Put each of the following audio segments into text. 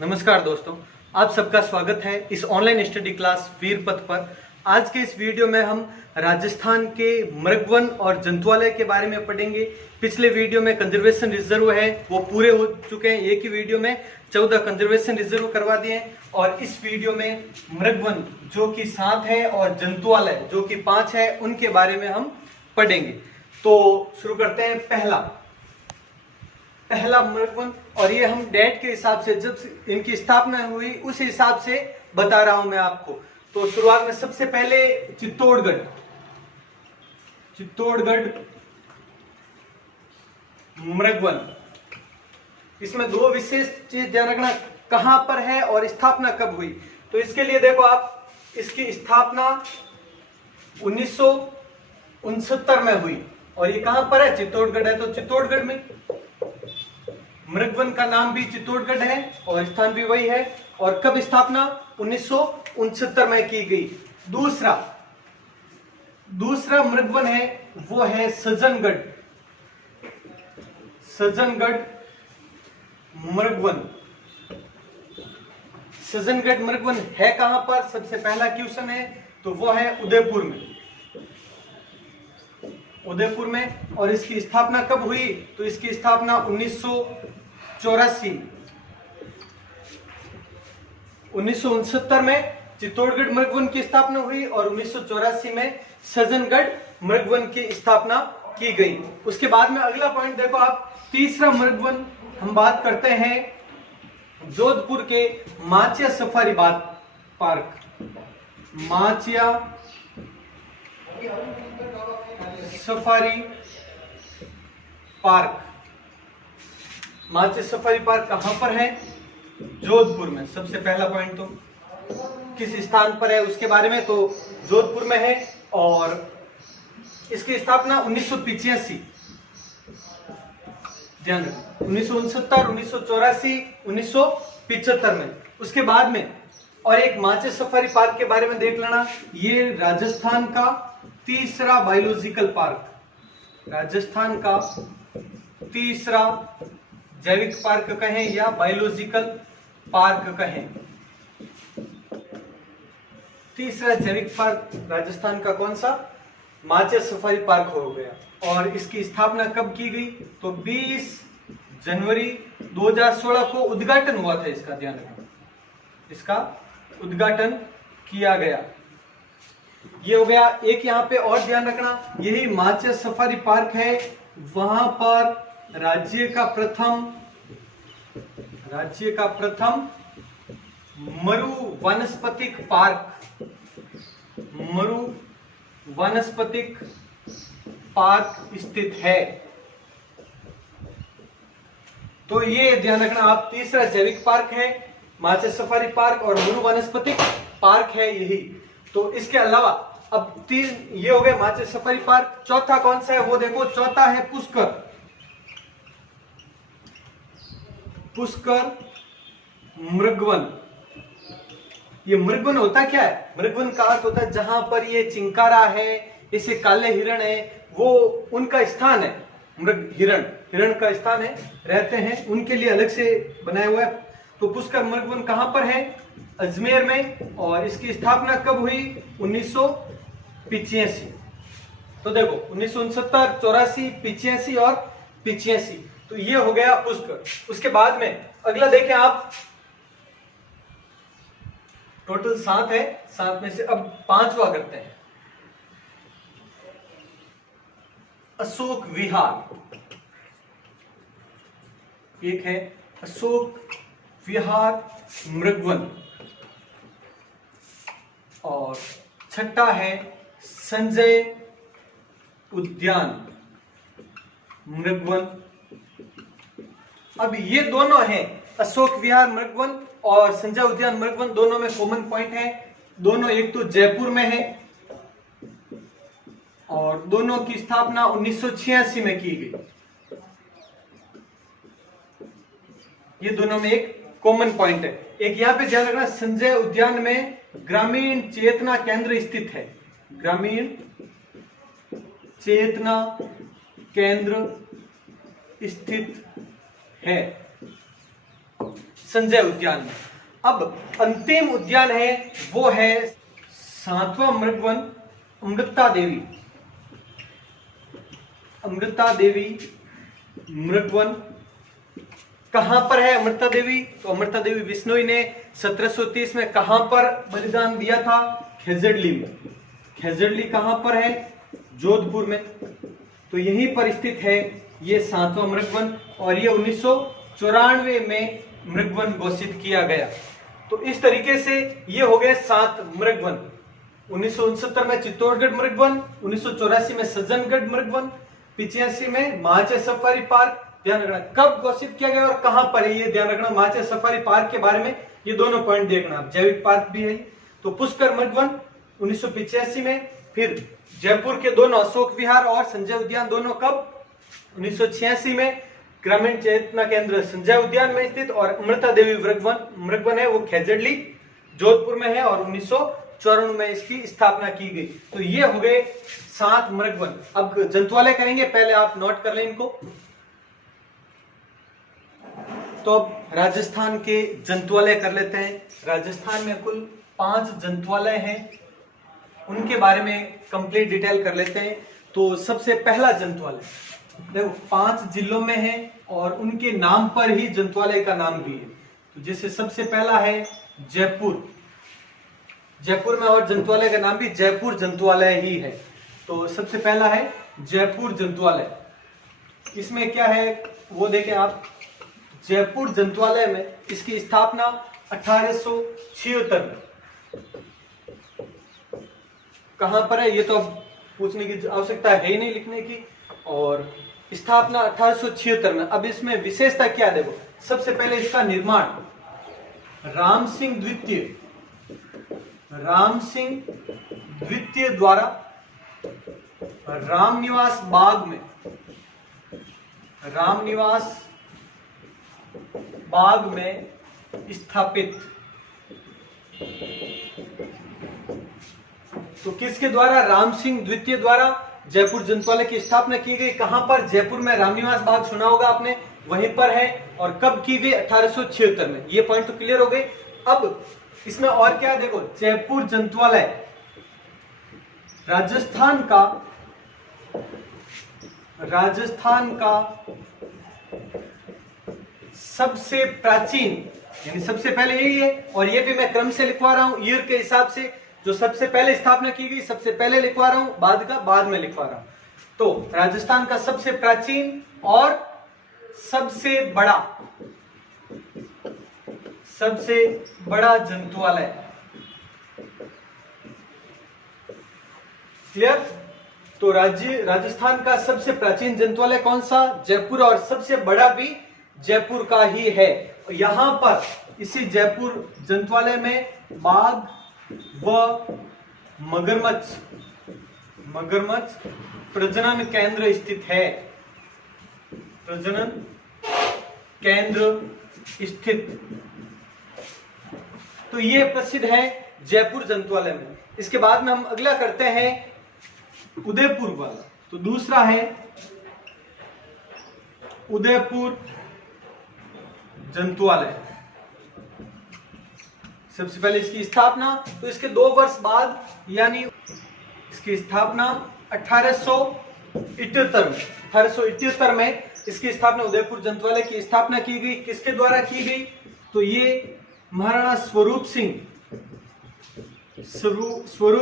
नमस्कार दोस्तों, आप सबका स्वागत है इस ऑनलाइन स्टडी क्लास वीर पथ पर। आज के इस वीडियो में हम राजस्थान के मृगवन और जंतुआलय के बारे में पढ़ेंगे। पिछले वीडियो में कंजर्वेशन रिजर्व है वो पूरे हो चुके हैं। एक ही वीडियो में 14 कंजर्वेशन रिजर्व करवा दिए हैं और इस वीडियो में मृगवन जो कि 7 है और जंतुआलय जो कि 5 है उनके बारे में हम पढ़ेंगे। तो शुरू करते हैं। पहला मृगवन, और ये हम डेट के हिसाब से जब इनकी स्थापना हुई उस हिसाब से बता रहा हूं मैं आपको। तो शुरुआत में सबसे पहले चित्तौड़गढ़ मृगवन। इसमें दो विशेष चीज ध्यान रखना, कहां पर है और स्थापना कब हुई। तो इसके लिए देखो आप, इसकी स्थापना 1969 में हुई और ये कहां पर है, चित्तौड़गढ़ है। तो चित्तौड़गढ़ में मृगवन का नाम भी चित्तौड़गढ़ है और स्थान भी वही है। और कब स्थापना, 1969 में की गई। दूसरा मृगवन है वो है सज्जनगढ़ मृगवन। सज्जनगढ़ मृगवन है कहां पर, सबसे पहला क्वेश्चन है तो वो है उदयपुर में। और इसकी स्थापना कब हुई, तो इसकी स्थापना 1969 में चित्तौड़गढ़ मृगवन की स्थापना हुई और 1984 में सज्जनगढ़ मृगवन की स्थापना की गई। उसके बाद में अगला पॉइंट देखो आप, तीसरा मृगवन हम बात करते हैं जोधपुर के Machiya safari park. Machiya safari park कहां पर है, जोधपुर में। सबसे पहला पॉइंट तो किस स्थान पर है उसके बारे में, तो जोधपुर में है। और इसकी स्थापना 1985, ध्यान रखना, 1969, 1984, 1975 में। उसके बाद में और एक माचिया सफारी पार्क के बारे में देख लेना, ये राजस्थान का तीसरा बायोलॉजिकल पार्क, राजस्थान का तीसरा जैविक पार्क कहें या बायोलॉजिकल पार्क कहें। तीसरा जैविक पार्क राजस्थान का कौन सा, माचिया सफारी पार्क हो गया। और इसकी स्थापना कब की गई, तो 20 जनवरी 2016 को उद्घाटन हुआ था। इसका ध्यान रखना, इसका उद्घाटन किया गया। ये हो गया एक। यहाँ पे और ध्यान रखना, यही माचिया सफारी पार्क है, वहां पर राज्य का प्रथम मरु वानस्पतिक पार्क स्थित है। तो ये ध्यान रखना आप, तीसरा जैविक पार्क है माचिया सफारी पार्क और मरु वानस्पतिक पार्क है यही। तो इसके अलावा अब 3 ये हो गए माचिया सफारी पार्क। चौथा कौन सा है वो देखो, चौथा है पुष्कर मृगवन। ये मृगवन होता क्या है, मृगवन का अर्थ होता है जहां पर ये चिंकारा है, इसे काले हिरण है, वो उनका स्थान है। हिरण का स्थान है, रहते हैं, उनके लिए अलग से बनाया हुआ है। तो पुष्कर मृगवन कहां पर है, अजमेर में। और इसकी स्थापना कब हुई, 1985। तो देखो 1969, 84, 85 और 85। तो ये हो गया पुष्कर। उसके बाद में अगला देखें आप, टोटल 7 है, 7 में से अब 5वां करते हैं, अशोक विहार। एक है अशोक विहार मृगवन और छठा है संजय उद्यान मृगवन। अब ये दोनों हैं, अशोक विहार मृगवन और संजय उद्यान मृगवन, दोनों में कॉमन पॉइंट है। दोनों एक तो जयपुर में है और दोनों की स्थापना 1986 में की गई। ये दोनों में एक कॉमन पॉइंट है। एक यहां पे ध्यान रखना, संजय उद्यान में ग्रामीण चेतना केंद्र स्थित है। ग्रामीण चेतना केंद्र स्थित है। संजय उद्यान में। अब अंतिम उद्यान है वो है 7वां मृगवन अमृता देवी। अमृता देवी मृगवन कहां पर है अमृता देवी? तो अमृता देवी विश्नोई ने 1730 में कहां पर बलिदान दिया था? खेजड़ली में। खेजड़ली कहां पर है? जोधपुर में। तो यहीं पर स्थित है ये 7वां मृगवन और ये 1994 में मृगवन घोषित किया गया। तो इस तरीके से ये हो गए 7 मृगवन। 1969 में चित्तौड़गढ़ मृगवन, 1984 में सज्जनगढ़ मृगवन, 85 में माचे सफारी पार्क। ध्यान रखना कब घोषित किया गया और कहां पर है ये ध्यान रखना। माचे सफारी पार्क के बारे में ये दोनों पॉइंट देखना। जैविक पार्क भी है। तो पुष्कर मृगवन 1985 में, फिर जयपुर के दोनों अशोक विहार और संजय उद्यान दोनों कब? 1986 में। ग्रामीण चेतना केंद्र संजय उद्यान में स्थित और अमृता देवी मृगवन है वो खेजड़ली जोधपुर में है और 1994 में इसकी स्थापना की गई। तो ये हो गए 7 मृगवन। अब जंतुआलय करेंगे, पहले आप नोट कर लें इनको। तो अब राजस्थान के जंतुआलय कर लेते हैं। राजस्थान में कुल 5 जंतुआलय हैं, उनके बारे में कंप्लीट डिटेल कर लेते हैं। तो सबसे पहला जंतुआलय देखो 5 जिलों में है और उनके नाम पर ही जंतुआलय का नाम भी है। तो जैसे सबसे पहला है जयपुर। जयपुर में और जंतुआलय का नाम भी जयपुर जंतुआलय ही है। तो सबसे पहला है जयपुर जंतुआलय। इसमें क्या है वो देखें आप। जयपुर जंतुआलय में इसकी स्थापना 1876 में। कहां पर है ये तो अब पूछने की आवश्यकता है ही नहीं लिखने की। और स्थापना 1876 में। अब इसमें विशेषता क्या देखो, सबसे पहले इसका निर्माण राम सिंह द्वितीय द्वारा रामनिवास बाग में स्थापित। तो किसके द्वारा? राम सिंह द्वितीय द्वारा जयपुर जंतुआलय की स्थापना की गई। कहां पर? जयपुर में रामनिवास बाग सुना होगा आपने, वहीं पर है। और कब की गई? 1876 में। ये पॉइंट तो क्लियर हो गए। अब इसमें और क्या है देखो, जयपुर जंतुआलय राजस्थान का सबसे प्राचीन, यानी सबसे पहले यही है। और ये भी मैं क्रम से लिखवा रहा हूं ईयर के हिसाब से। जो सबसे पहले स्थापना की गई सबसे पहले लिखवा रहा हूं, बाद का बाद में लिखवा रहा हूं। तो राजस्थान का सबसे प्राचीन और सबसे बड़ा जंतुआलय। क्लियर? तो राजस्थान का सबसे प्राचीन जंतुआलय कौन सा? जयपुर। और सबसे बड़ा भी जयपुर का ही है। यहां पर इसी जयपुर जंतुआलय में बाघ व मगरमच्छ प्रजनन केंद्र स्थित है। प्रजनन केंद्र स्थित। तो ये प्रसिद्ध है जयपुर जंतुआलय में। इसके बाद में हम अगला करते हैं उदयपुर वाला। तो दूसरा है उदयपुर जंतुआलय। सबसे पहले इसकी स्थापना, तो इसके 2 वर्ष बाद यानी इसकी स्थापना 1878 में इसकी स्थापना उदयपुर जंतुआलय की स्थापना की गई। किसके द्वारा की गई? तो ये महाराणा स्वरूप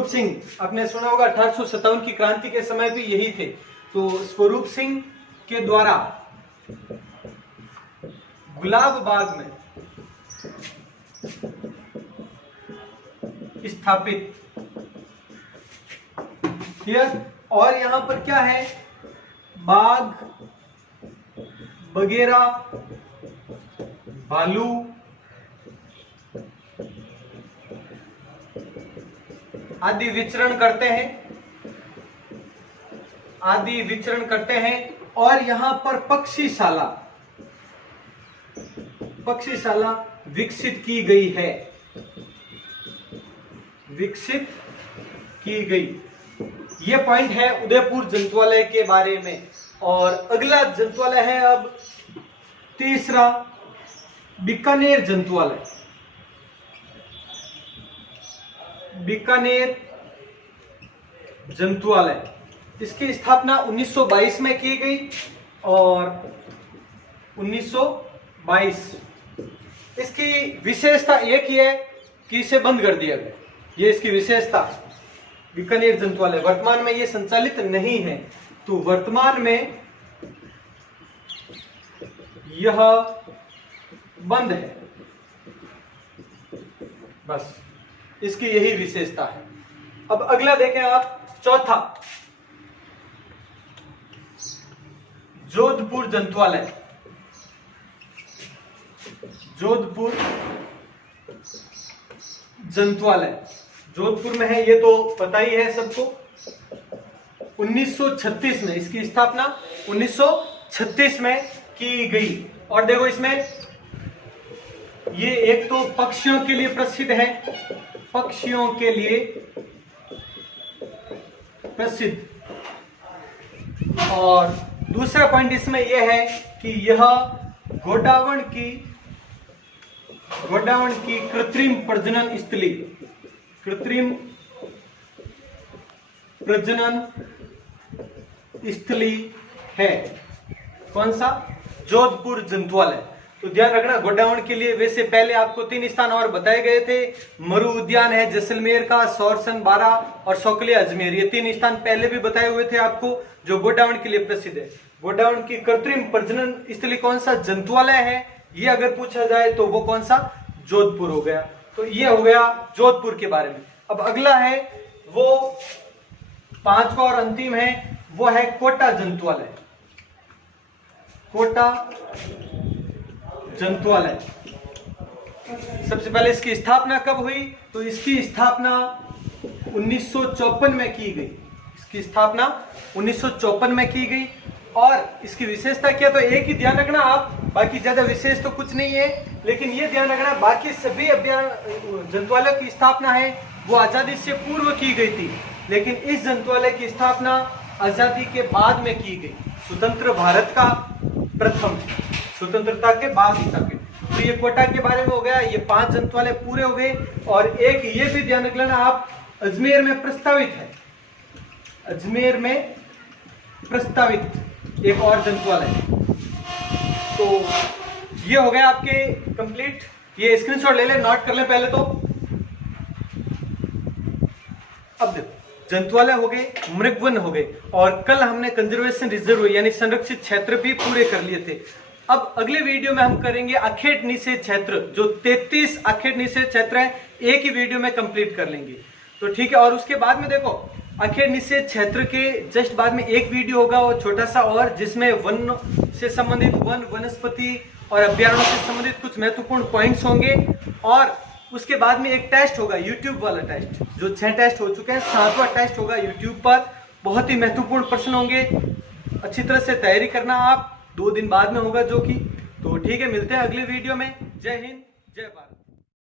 सिंह आपने सुना होगा 1857 की क्रांति के समय भी यही थे। तो स्वरूप सिंह के द्वारा गुलाब बाग में स्थापित। क्लियर? और यहां पर क्या है? बाघ, बगेरा, भालू, आदि विचरण करते हैं। और यहां पर पक्षीशाला विकसित की गई है। ये पॉइंट है उदयपुर जंतुआलय के बारे में। और अगला जंतुआलय है अब तीसरा बीकानेर जंतुआलय, बीकानेर जंतुआलय, इसकी स्थापना 1922 में की गई और 1922। इसकी विशेषता एक ही है कि इसे बंद कर दिया गया, ये इसकी विशेषता। बीकानेर जंतुआलय वर्तमान में ये संचालित नहीं है, तो वर्तमान में यह बंद है, बस इसकी यही विशेषता है। अब अगला देखें आप, चौथा जोधपुर जंतुआलय, जोधपुर जंतुआलय जोधपुर में है, ये तो पता ही है सबको। 1936 में इसकी स्थापना 1936 में की गई। और देखो इसमें ये एक तो पक्षियों के लिए प्रसिद्ध है, पक्षियों के लिए प्रसिद्ध, और दूसरा पॉइंट इसमें यह है कि यह गोडावण की कृत्रिम प्रजनन स्थली, कृत्रिम प्रजनन स्थली है। कौन सा? जोधपुर जंतुआलय। तो ध्यान रखना, गोडावण के लिए वैसे पहले आपको 3 स्थान और बताए गए थे। मरु उद्यान है जैसलमेर का, सौरसन बारा और सौकलिया अजमेर, ये 3 स्थान पहले भी बताए हुए थे आपको जो गोडावण के लिए प्रसिद्ध है। गोडावण की कृत्रिम प्रजनन स्थली कौन सा जंतुआलय है, ये अगर पूछा जाए तो वो कौन सा? जोधपुर हो गया। तो ये हो गया जोधपुर के बारे में। अब अगला है वो 5वां और अंतिम है, वो है कोटा जंतुआलय, कोटा जंतुआलय। सबसे पहले इसकी स्थापना कब हुई? तो इसकी स्थापना 1954 में की गई, इसकी स्थापना 1954 में की गई। और इसकी विशेषता क्या? तो एक ही ध्यान रखना आप, बाकी ज्यादा विशेष तो कुछ नहीं है, लेकिन ये ध्यान रखना बाकी सभी जंतुआलय की स्थापना है वो आजादी से पूर्व की गई थी, लेकिन इस जंतुआलय की स्थापना आजादी के बाद में की गई, स्वतंत्र भारत का प्रथम, स्वतंत्रता के बाद ही तक। तो ये कोटा के बारे में हो गया, ये 5 जंतुआलय पूरे हो गए। और एक ये भी ध्यान रख लेना आप, अजमेर में प्रस्तावित है, अजमेर में प्रस्तावित एक और जंतुआलय। तो ये हो गया आपके कंप्लीट, ये स्क्रीनशॉट ले ले, नोट कर ले पहले तो। अब देखो, जंतुआलय हो गए, मृगवन हो गए, और कल हमने कंजर्वेशन रिजर्व यानी संरक्षित क्षेत्र भी पूरे कर लिए थे। अब अगले वीडियो में हम करेंगे अखेट निषेध क्षेत्र, जो 33 अखेट निषेध क्षेत्र है, एक ही वीडियो में कंप्लीट कर लेंगे। तो ठीक है, और उसके बाद में देखो अखेट निषेध क्षेत्र के जस्ट बाद में एक वीडियो होगा वो छोटा सा, और जिसमें वन से संबंधित, वन वनस्पति और अभ्यारण्यों से संबंधित कुछ महत्वपूर्ण पॉइंट्स होंगे। और उसके बाद में एक टेस्ट होगा, यूट्यूब वाला टेस्ट, जो 6 टेस्ट हो चुके हैं, 7वां टेस्ट होगा यूट्यूब पर। बहुत ही महत्वपूर्ण प्रश्न होंगे, अच्छी तरह से तैयारी करना आप, 2 दिन बाद में होगा जो कि। तो ठीक है, मिलते हैं अगले वीडियो में। जय हिंद, जय भारत।